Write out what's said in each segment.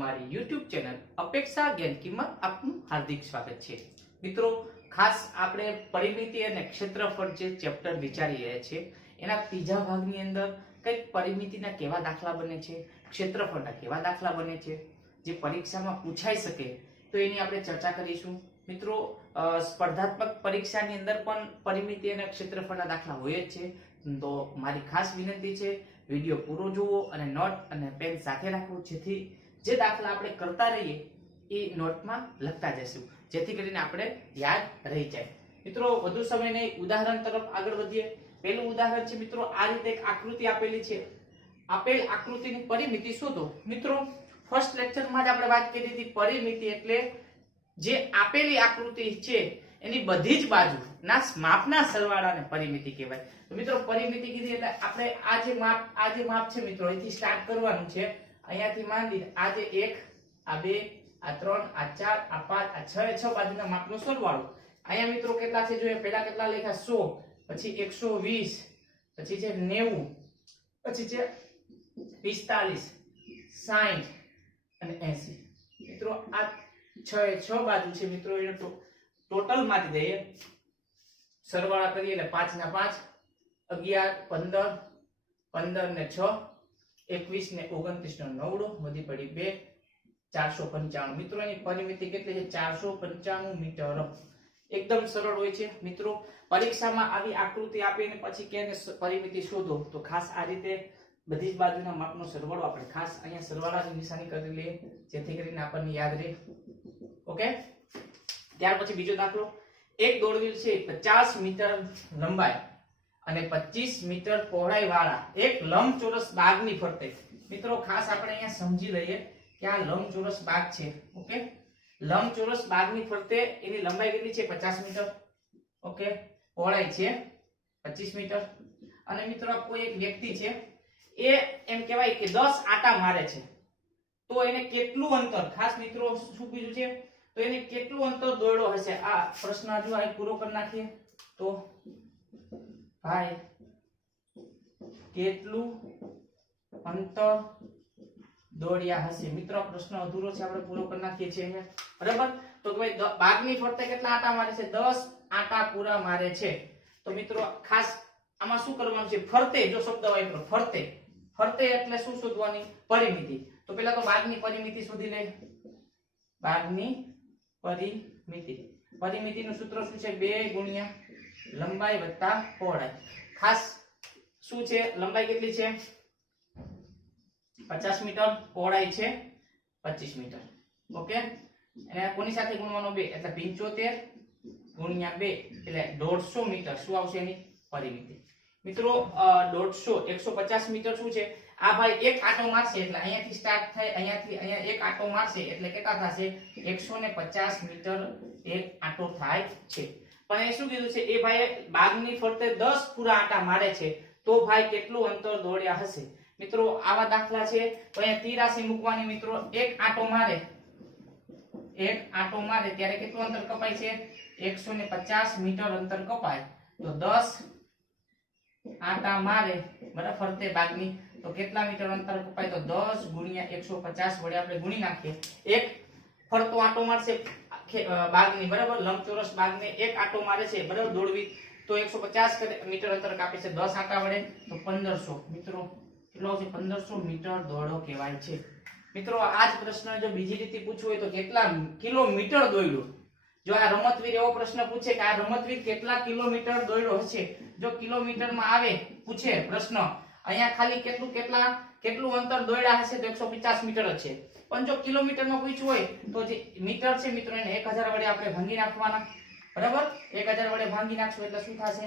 મારી YouTube channel અપેક્ષા જ્ઞાન કિંમત આપનું હાર્દિક સ્વાગત છે. મિત્રો, ખાસ આપણે પરિમિતિ અને ક્ષેત્રફળ જે ચેપ્ટર વિચારી રહ્યા છીએ, એના ત્રીજા ભાગની અંદર કંઈક પરિમિતિના કેવા દાખલા બને છે, ક્ષેત્રફળના કેવા દાખલા બને છે, જે પરીક્ષામાં પૂછાઈ શકે, તો એની આપણે ચર્ચા કરીશું. મિત્રો સ્પર્ધાત્મક પરીક્ષાની અંદર પણ પરિમિતિ અને ક્ષેત્રફળના દાખલા હોય જ છે. તો મારી ખાસ વિનંતી છે, વીડિયો પૂરો જુઓ અને નોટ અને પેન સાથે રાખો, જેથી જે દાખલા આપણે કરતા રહીએ, એ નોટમાં લખતા જઈશું. જેથી કરીને આપણે યાદ રહી જાય. મિત્રો, વધુ સમય નહીં, ઉદાહરણ તરફ આગળ વધીએ. પહેલું ઉદાહરણ છે, મિત્રો, આ રીતે એક આકૃતિ આપેલી છે. આપેલ આકૃતિની પરિમિતિ શોધો. મિત્રો ફર્સ્ટ લેક્ચરમાં જ આપણે વાત કરી હતી પરિમિતિ એટલે જે આપેલી આકૃતિ છે, એની બધી જ બાજુ ના માપના સરવાળાને પરિમિતિ કહેવાય. તો મિત્રો, પરિમિતિ કીધી એટલે આપણે આ જે માપ, આ જે માપ છે, મિત્રો, અહીંથી સ્ટાર્ટ કરવાનું છે. અહીંયાથી માંડી આ જે એક, આ બે, આ ત્રણ, આ ચાર, આ પાંચ, આ છ છ બાજુના માપનો સરવાળો. અહીંયા મિત્રો કેટલા છે જોઈએ? પહેલા કેટલા લખ્યા? સો. પછી એકસો વીસ. પછી છે નેવું. પછી છે પિસ્તાલીસ. સાઠ અને એસી. મિત્રો, આ છ છ બાજુ છે મિત્રો એ ટોટલમાંથી દઈએ. સરવાળા કરીએ એટલે પાંચ ના પાંચ, અગિયાર, પંદર પંદર ને છ. એકવીસ ને ઓગણત્રીસ નો નવડો વધી પડી બે, ચારસો પંચાણું. મિત્રો એની પરિમિતિ કેટલી છે? ચારસો પંચાણું મીટર. એકદમ સરળ હોય છે. મિત્રો, પરીક્ષામાં આવી આકૃતિ આપીને પછી કે પરિમિતિ શોધો? તો ખાસ આ રીતે બધી જ બાજુના માપનો સરવાળો આપણે ખાસ અહીંયા સરવાળાની નિશાની કરી લઈએ, જેથી કરીને આપણને યાદ રહે. ઓકે? ત્યાર પછી બીજો દાખલો. એક દોડવીલ છે પચાસ મીટર લંબાઈ. અને પચીસ મીટર પહોળાઈ વાળા એક લંબચોરસ બાગની ફરતે. મિત્રો, ખાસ આપણે અહીંયા સમજી લઈએ કે આ લંબચોરસ બાગ છે. ઓકે? લંબચોરસ બાગની ફરતે એની લંબાઈ કેટલી છે? પચાસ મીટર. ઓકે? પહોળાઈ છે પચીસ મીટર. અને મિત્રો, આ કોઈ એક વ્યક્તિ છે, એ એમ કહેવાય કે દસ આટા મારે છે. તો એને કેટલું અંતર? ખાસ મિત્રો, શું કીધું છે? તો એને કેટલું અંતર દોડ્યો હશે? આ પ્રશ્ન હજુ અહીં પૂરો કરી નાખીએ. તો ભાઈ, કેટલું અંતર દોડ્યા હશે? મિત્રો પ્રશ્ન અધૂરો છે, આપણે પૂરો કરી નાખીએ છીએ અહીંયા. બરાબર? તો કે ભાઈ બાગની ફરતે કેટલા આટા મારે છે? 10 આટા પૂરા મારે છે. તો મિત્રો, ખાસ આમાં શું કરવાનું છે? ફરતે, જો શબ્દ હોય વાપરો ફરતે. ફરતે એટલે શું શોધવાની? પરિમિતિ. તો પેલા તો બાગની પરિમિતિ શોધી લે. બાગની પરિમિતિ. પરિમિતિનું સૂત્ર શું છે? બે ગુણ્યા લંબાઈ વત્તા પહોળાઈ. ખાસ શું છે? લંબાઈ કેટલી છે? પચાસ મીટર, પહોળાઈ છે પચીસ મીટર. ઓકે? અને કોની સાથે ગુણવાનો? બે. એટલે પિંચોતેર ગુણ્યા બે. એટલે દોઢસો મીટર. શું આવશે એની પરિમિતિ? મિત્રો દોઢસો, એકસો પચાસ મીટર શું છે? આ ભાઈ એક આંટો મારશે. એટલે અહીંયાથી સ્ટાર્ટ થાય, અહીંયાથી અહીંયા એક આંટો મારશે. એટલે કેટલા થશે? એકસો ને પચાસ મીટર એક આંટો થાય છે. પણ એ શું કીધું છે? એ ભાઈ બાગની ફરતે દસ પૂરા આટા મારે છે, તો ભાઈ કેટલું અંતર દોડ્યા હશે? મિત્રો, આવા દાખલા છે. તો અહીંયા તીર રાશિ મૂકવાની મિત્રો, એક આટો મારે. એક આટો મારે, ત્યારે કેટલું અંતર કપાય છે? એકસો ને પચાસ મીટર અંતર કપાય. તો દસ આંટા મારે, બરાબર, ફરતે બાગની. તો કેટલા મીટર અંતર કપાય? તો દસ ગુણ્યા એકસો પચાસ વડે આપણે ગુણી નાખીએ. એક ફરતો આંટો મારશે. બાગની, બરાબર? લંબચોરસ બાગને એક આંટો મારે છે, બરાબર? દોડવી તો એકસો પચાસ મીટર અંતર કાપે છે, દસ આંટા વડે, તો પંદરસો. મિત્રો, કેટલો છે? પંદરસો મીટર દોડો કહેવાય છે. મિત્રો, આ જ પ્રશ્ન જો બીજી રીતે પૂછવું હોય તો કેટલા કિલોમીટર દોડ્યો? જો આ રમતવીર એવો પ્રશ્ન પૂછે કે આ રમતવીર કેટલા કિલોમીટર દોડ્યો હશે? જો કિલોમીટરમાં આવે, પૂછે પ્રશ્ન. અહીંયા ખાલી કેટલું, કેટલા, કેટલું અંતર દોડ્યા હશે તો એકસો મીટર જ છે. પણ જો કિલોમીટરમાં પૂછ્યું હોય, તો જે મીટર છે મિત્રો, એને એક હજાર વડે આપણે ભાંગી નાખવાના. બરાબર? એક હજાર વડે ભાંગી નાખશું એટલે શું થશે?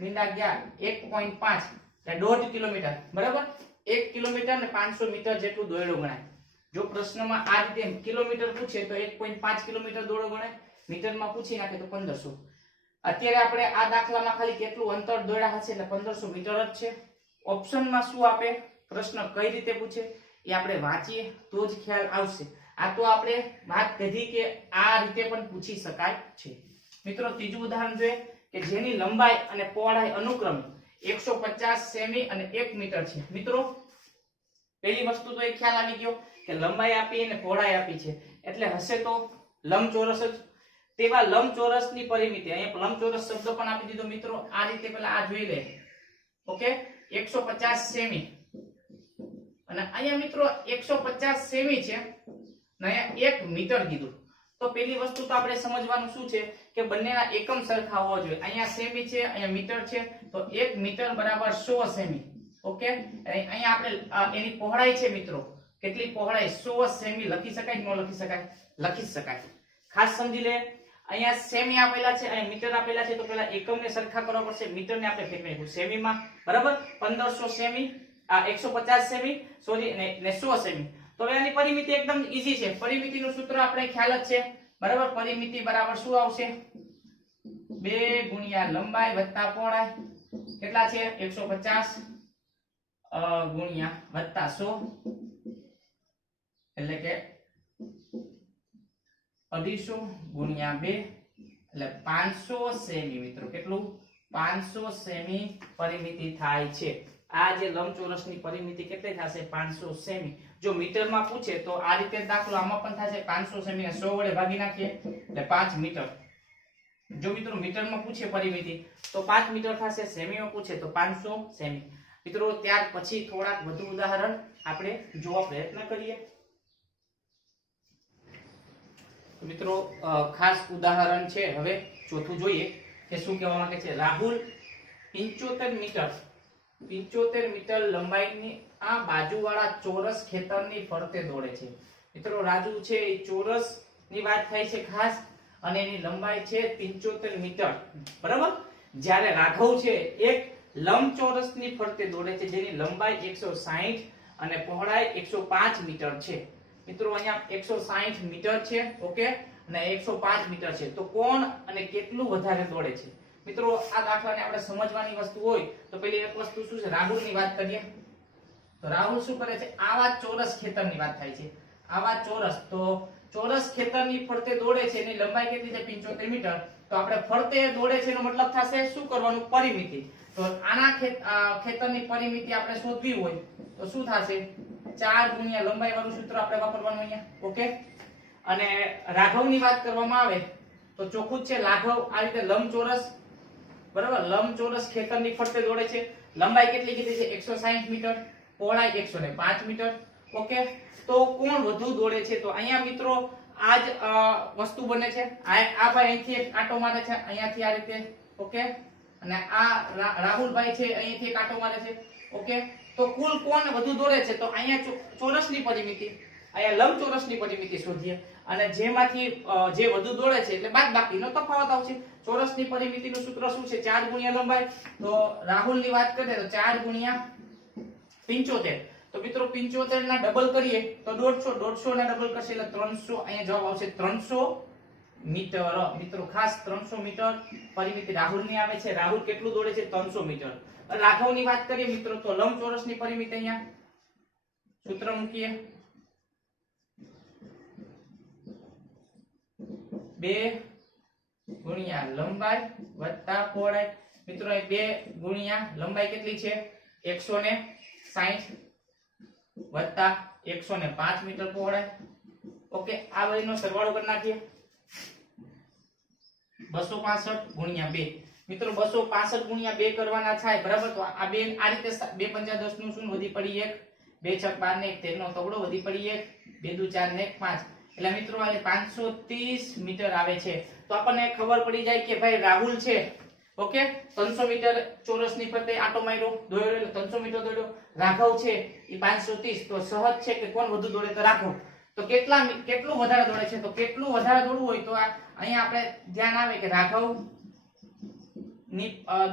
મીંડા ગયા એક પોઈન્ટ પાંચ, એટલે દોઢ કિલોમીટર. બરાબર? એક કિલોમીટર ને પાંચસો મીટર જેટલું દોયડો ગણાય. જો પ્રશ્નમાં આ રીતે કિલોમીટર પૂછે, તો એક પોઈન્ટ પાંચ કિલોમીટર દોડો ગણાય. મીટરમાં પૂછી નાખે તો પંદરસો. અત્યારે આપણે આ દાખલામાં ખાલી કેટલું અંતર દોડ્યા હશે એટલે પંદરસો મીટર જ છે. ઓપ્શનમાં શું આપે? પ્રશ્ન કઈ રીતે પૂછે? એ આપણે વાંચીએ, તો જ ખ્યાલ આવશે. આ તો આપણે વાત કરી કે આ રીતે પણ પૂછી શકાય છે. મિત્રો, ત્રીજું ઉદાહરણ જોઈએ કે જેની લંબાઈ અને પહોળાઈ અનુક્રમે એકસો પચાસ સેમી અને એક મીટર છે. મિત્રો, પહેલી વસ્તુ તો એ ખ્યાલ આવી ગયો કે લંબાઈ આપી અને પહોળાઈ આપી છે. એટલે હશે તો લંબચોરસ જ. તેવા લંબચોરસની પરિમિતિ, અહીંયા લંબચોરસ શબ્દ પણ આપી દીધો મિત્રો, આ રીતે પેલા આ જોઈ લે. ઓકે? 150 સેમી. અને અહીંયા મિત્રો 150 સેમી છે અને અહીંયા 1 મીટર કીધું. તો પેલી વસ્તુ તો આપણે સમજવાનું શું છે કે બંનેના એકમ સરખા હોવા જોઈએ. અહીંયા સેમી છે, અહીંયા મીટર છે, તો 1 મીટર બરાબર 100 સેમી. ઓકે? અહીંયા આપણે એની પહોળાઈ છે મિત્રો. કેટલી પહોળાઈ? 100 સેમી. લખી શકાય ન લખી શકાય? લખી શકાય. ખાસ સમજી લે, અહીંયા સેમી આપેલા છે, અહીંયા મીટર આપેલા છે, તો પેલા એકમને સરખા કરવા પડશે. મીટરને આપણે ફેરવીશું સેમીમાં. બરાબર? 1500 સેમી. આ 150 સેમી સોરી ને 100 સેમી. તો હવે આની પરિમિતિ એકદમ ઈઝી છે. પરિમિતિનું સૂત્ર આપણે ખ્યાલ જ છે. બરાબર? પરિમિતિ બરાબર શું આવશે? 2 ગુણ્યા લંબાઈ વત્તા પહોળાઈ કેટલા છે? 150 અ, ગુણ્યા વત્તા 100 એટલે કે અઢીસો ગુણ્યા બે એટલે પાંચસો સેમી મિત્રો. કેટલું? પાંચસો સેમી પરિમિતિ થાય છે. આ જે લંબચોરસની પરિમિતિ કેટલી થશે? પાંચસો સેમી. જો મીટરમાં પૂછે તો આ રીતે દાખલો આમાં પણ થશે. પાંચસો સેમી સો વડે ભાગી નાખીએ એટલે પાંચ મીટર. જો મિત્રો મીટરમાં પૂછે પરિમિતિ, તો પાંચ મીટર થશે. સેમીમાં પૂછે તો પાંચસો સેમી. મિત્રો, ત્યાર પછી થોડાક વધુ ઉદાહરણ આપણે જોવા પ્રયત્ન કરીએ. મિત્રો ખાસ ઉદાહરણ છે હવે ચોથું જોઈએ કે શું કહેવા માંગે છે. રાહુલ 75 મીટર 75 મીટર લંબાઈની આ બાજુવાળા ચોરસ ખેતરની ફરતે દોડે છે. મિત્રો, રાજુ છે એ ચોરસની વાત થાય છે ખાસ અને એની લંબાઈ છે 75 મીટર. બરાબર? જ્યારે રાઘવ છે એક લંબચોરસની ફરતે દોડે છે, જેની લંબાઈ 160 અને પહોળાઈ 105 મીટર છે. મિત્રો, અહીંયા 160 મીટર છે, ઓકે? અને 105 મીટર છે. તો કોણ અને કેટલું વધારે દોડે છે? મિત્રો, આ દાખલાને આપણે સમજવાની વસ્તુ હોય તો પેલી એક વસ્તુ શું છે? રાહુલની વાત કરીએ. તો રાહુલ શું કરે છે? આવા ચોરસ ખેતરની વાત થાય છે. આવા ચોરસ. તો ચોરસ ખેતરની ફરતે દોડે છે એની લંબાઈ કેટલી છે? 75 મીટર. તો આપણે ફરતે દોડે છે એનો મતલબ થશે શું કરવાનું? પરિમિતિ. તો આના ખેતરની પરિમિતિ આપણે શોધવી હોય તો શું થશે? ચાર ગુણ્યા લંબાઈ વાળું સૂત્ર આપણે વાપરવાનું અહીંયા. ઓકે? અને રાઘવની વાત કરવામાં આવે તો ચોખ્ખું છે. લાઘવ આ રીતે લંબચોરસ બરાબર? લંબચોરસ ખેતરની ફરતે દોડે છે. લંબાઈ કેટલી કીધી છે? 160 મીટર. પહોળાઈ 105 મીટર. ઓકે? તો કોણ વધુ દોડે છે? તો અહીંયા મિત્રો આ જ વસ્તુ બને છે. આ ભાઈ અહીંથી એક કાંટો મારે છે. અહીંયાથી આ રીતે, ઓકે? અને આ રાહુલભાઈ છે અહીંથી એક આંટો મારે છે. ઓકે? તો કુલ કોણ વધુ દોડે છે? તો અહીંયા ચોરસની પરિમિતિ. અહીંયા લંબચોરસની પરિમિતિ શોધીએ. અને જેમાંથી જે વધુ દોડે છે એટલે બાદ બાકીનો તફાવત આવશે. ચોરસની પરિમિતિનું સૂત્ર શું છે? ચાર ગુણ્યા લંબાઈ. તો રાહુલની વાત કરીએ તો ચાર ગુણ્યા 75 તો મિત્રો 75 ના ડબલ કરીએ તો દોઢસો. દોઢસો ના ડબલ કરશે એટલે 300 અહીંયા જવાબ આવશે 300 મીટર. મિત્રો ખાસ 300 મીટર પરિમિતિ રાહુલની આવે છે. રાહુલ કેટલું દોડે છે? 300 મીટર. રાઘવની વાત કરીએ મિત્રો તો લંબચોરસની પરિમિતિ અહીંયા સૂત્ર મૂકીએ. બે ગુણ્યા લંબાઈ વત્તા પહોળાઈ મિત્રો અહીં બે ગુણ્યા લંબાઈ કેટલી છે? એકસો ને સાહીઠ વત્તા એકસો ને પાંચ મીટર પહોળાઈ ઓકે, આ બધીનો સરવાળો કરી નાખીએ. બસો પાસઠ ગુણ્યા બે. મિત્રો, બસો પાસઠ ગુણ્યા બે કરવાના થાય, બરાબર? તો આ બે, આ રીતે બે પંચા દસનું શું વધી પડી એક? બે છ, બાર ને એક તેર નો તગડો વધી પડી એક. બે દુ ચાર ને એક, પાંચ. એટલે મિત્રો આ પાંચસો ત્રીસ મીટર આવે છે. તો આપણને ખબર પડી જાય કે ભાઈ રાહુલ છે. ઓકે? ત્રણસો મીટર ચોરસની ફરતે આટો માર્યો, દોડ્યો એટલે ત્રણસો મીટર દોડ્યો. રાઘવ છે, એ પાંચસો ત્રીસ તો સહજ છે કે કોણ વધુ દોડે તો રાઘવ? તો કેટલા કેટલું વધારે દોડે છે? તો કેટલું વધારે દોડવું હોય તો અહીંયા આપણે ધ્યાન આવે કે રાઘવની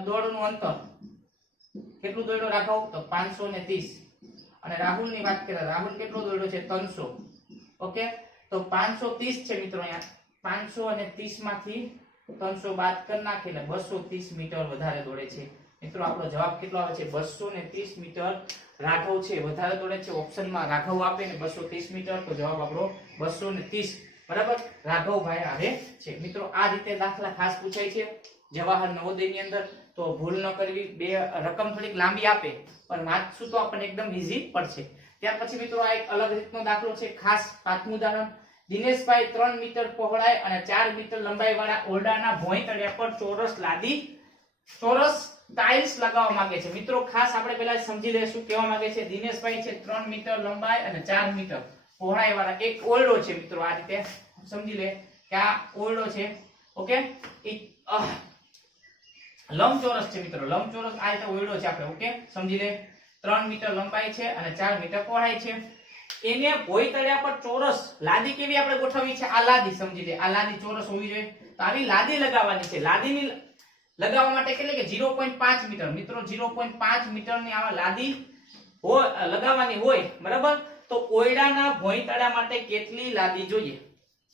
દોડનું અંતર. કેટલું દોડ્યો રાઘવ? તો પાંચસો ને ત્રીસ. અને રાહુલની વાત કરીએ, રાહુલ કેટલો દોડ્યો છે? ત્રણસો. ઓકે? તો પાંચસો ત્રીસ છે મિત્રો અહીંયા. પાંચસો અને ત્રીસમાંથી ત્રણસો બાદ કરી નાખે એટલે બસો ત્રીસ મીટર વધારે દોડે છે. મિત્રો, આપણો જવાબ કેટલો આવે છે? બસો ને ત્રીસ મીટર રાઘવ છે. વધારે દોડે છે. ઓપ્શનમાં રાઘવ આપે ને બસો ત્રીસ મીટર, તો જવાબ આપણો બસો ને ત્રીસ. બરાબર? રાઘવભાઈ આવે છે. મિત્રો, આ રીતે દાખલા ખાસ પૂછાય છે. જવાહર નવોદયની અંદર તો ભૂલ ન કરવી, બે રકમ થોડીક લાંબી આપે, પણ વાંચશું તો આપણને એકદમ ઇઝી પડશે. ત્યાર પછી મિત્રો, આ એક અલગ રીતનો દાખલો છે. ખાસ પાંચમું ઉદાહરણ. દિનેશભાઈ ત્રણ મીટર પહોળાઈ અને ચાર મીટર લંબાઈ વાળા ઓરડાના ભોંયતળિયા પર ચોરસ લાદી, ચોરસ ટાઇલ્સ લગાવવા માંગે છે. મિત્રો, ખાસ આપણે પહેલા સમજી લેશું કેવા માંગે છે, દિનેશભાઈ છે ત્રણ મીટર લંબાઈ અને ચાર મીટર પહોળાઈ વાળા એક ઓરડો છે, મિત્રો, આ રીતે સમજી લે કે આ ઓરડો છે, ઓકે? લંબચોરસ છે, મિત્રો, લંબચોરસ આ રીતે ઓરડો છે આપણે, ઓકે? સમજી લે, ત્રણ મીટર લંબાઈ છે અને ચાર મીટર પહોળાઈ છે. એને ભોંયતળિયા પર ચોરસ લાદી કેવી આપણે ગોઠવવી છે? આ લાદી, સમજી લે. આ લાદી ચોરસ હોવી જોઈએ. તો આવી લાદી લગાવવાની છે. લાદીની લગાવવા માટે કેટલે કે 0.5 મીટર. મિત્રો 0.5 મીટરની આવા લાદી લગાવવાની હોય, બરાબર? તો ઓયડાના ભોંયતળિયા માટે કેટલી લાદી જોઈએ?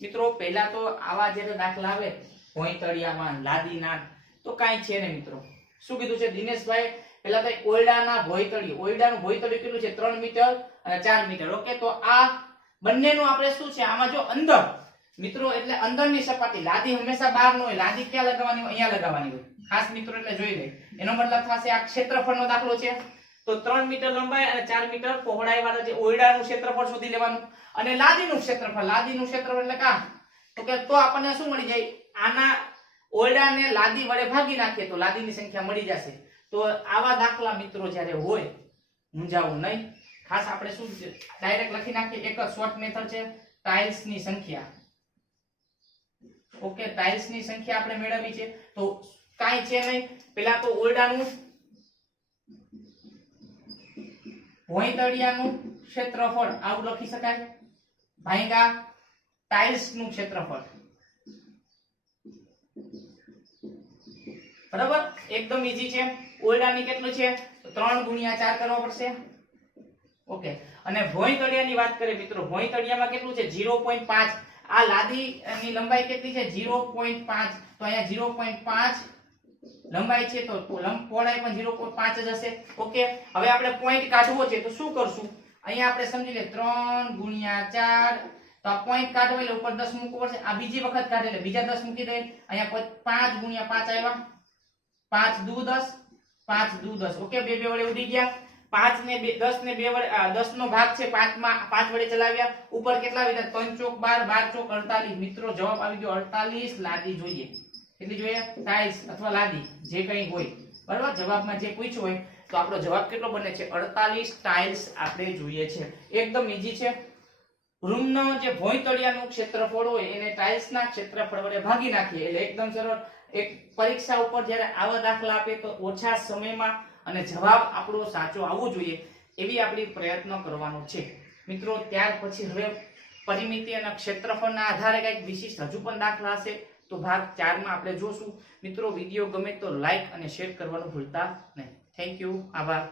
મિત્રો, પહેલા તો આવા જ્યારે દાખલા આવે ભોંયતળિયામાં લાદીના, તો કાંઈ છે ને મિત્રો. શું કીધું છે દિનેશભાઈ? પહેલા તો ઓયડાના ભોંયતળિયું ઓયડાનું ભોંયતળિયું કેટલું છે? 3 મીટર. 4 મીટર. ઓકે, તો આ બંનેનું આપણે શું છે? આમાં જો અંદર, મિત્રો, એટલે અંદરની સપાટી, લાદી હંમેશા બહાર ન હોય, લાદી ક્યાં લગાવવાની હોય? અહીંયા લગાવવાની હોય. ખાસ મિત્રો, એટલે જોઈ લે. એનો મતલબ થશે આ ક્ષેત્રફળનો દાખલો છે. તો 3 મીટર લંબાઈ અને 4 મીટર પહોળાઈ વાળા જે ઓરડાનું ક્ષેત્રફળ શોધી લેવાનું. અને લાદીનું ક્ષેત્રફળ લાદીનું ક્ષેત્રફળ એટલે કા? તો કે તો આપણને શું મળી જાય? આના ઓરડાને લાદી વડે ભાગી નાખીએ તો લાદીની સંખ્યા મળી જશે. તો આવા દાખલા મિત્રો જ્યારે હોય મૂંઝાવું નહીં. ખાસ આપણે શું ડાયરેક્ટ લખી નાખીએ, એક જ શોર્ટ મેથડ છે ટાઇલ્સની સંખ્યા. ઓકે ટાઇલ્સની સંખ્યા આપણે મેળવવી છે. તો કાંઈ છે નહીં. પેલા તો ઓરડાનું, ભોંયતળિયાનું ક્ષેત્રફળ, આવું લખી શકાય. ભાઈગા ટાઇલ્સનું ક્ષેત્રફળ. બરાબર? એકદમ ઈઝી છે. ઓરડાની કેટલું છે? ત્રણ ગુણ્યા ચાર કરવા પડશે. ઓકે. અને ભોંયતળિયાની વાત કરીએ મિત્રો ભોંયતળિયામાં કેટલું છે? 0.5 આ લાદીની લંબાઈ કેટલી છે? 0.5 તો અહીંયા 0.5 લંબાઈ છે, તો પહોળાઈ પણ 0.5 જ હશે. ઓકે. હવે આપણે પોઈન્ટ કાઢવો છે, તો શું કરશું? અહીંયા આપણે સમજી લે 3 ગુણ્યા 4 તો આ પોઈન્ટ કાઢવો એટલે ઉપર 10 મૂકવું પડશે. આ બીજી વખત કાઢે એટલે બીજા 10 મૂકી દે. અહીંયા 5 ગુણ્યા 5 આવ્યા. 5 દુ 10 5 દુ 10 ઓકે બે બે વડે ઉડી ગયા. પાંચ ને બે દસ ને બે વડે દસ નો ભાગ છે પાંચમાં પાંચ વડે ચલાવ્યા. ઉપર કેટલા વિધા? ત્રણ ચોક, બાર બાર ચોક, અડતાલીસ. મિત્રો, જવાબ આવી ગયો, અડતાલીસ લાદી જોઈએ. કેટલી જોઈએ ટાઇલ્સ અથવા લાદી, જે કંઈ હોય. બરાબર? જવાબમાં જે પૂછ્યું હોય, તો આપણો જવાબ કેટલો બને છે? અડતાલીસ ટાઇલ્સ આપણે જોઈએ છે. એકદમ ઈઝી છે. રૂમનો જે ભોંયતળિયાનું ક્ષેત્રફળ હોય, એને ટાઇલ્સના ક્ષેત્રફળ વડે ભાગી નાખીએ. એટલે એકદમ સરળ. એક પરીક્ષા ઉપર જ્યારે આવા દાખલા આપે, તો ઓછા સમયમાં અને જવાબ આપણો સાચો આવવો જોઈએ એવી આપણી પ્રયત્ન કરવાનો છે. મિત્રો, ત્યાર પછી હવે પરિમિતિ અને ક્ષેત્રફળના આધારે કંઈક વિશિષ્ટ હજુ પણ દાખલા હશે, તો ભાગ ચારમાં આપણે જોશું. મિત્રો, વીડિયો ગમે તો લાઈક અને શેર કરવાનું ભૂલતા નહીં. થેન્ક યુ આભાર.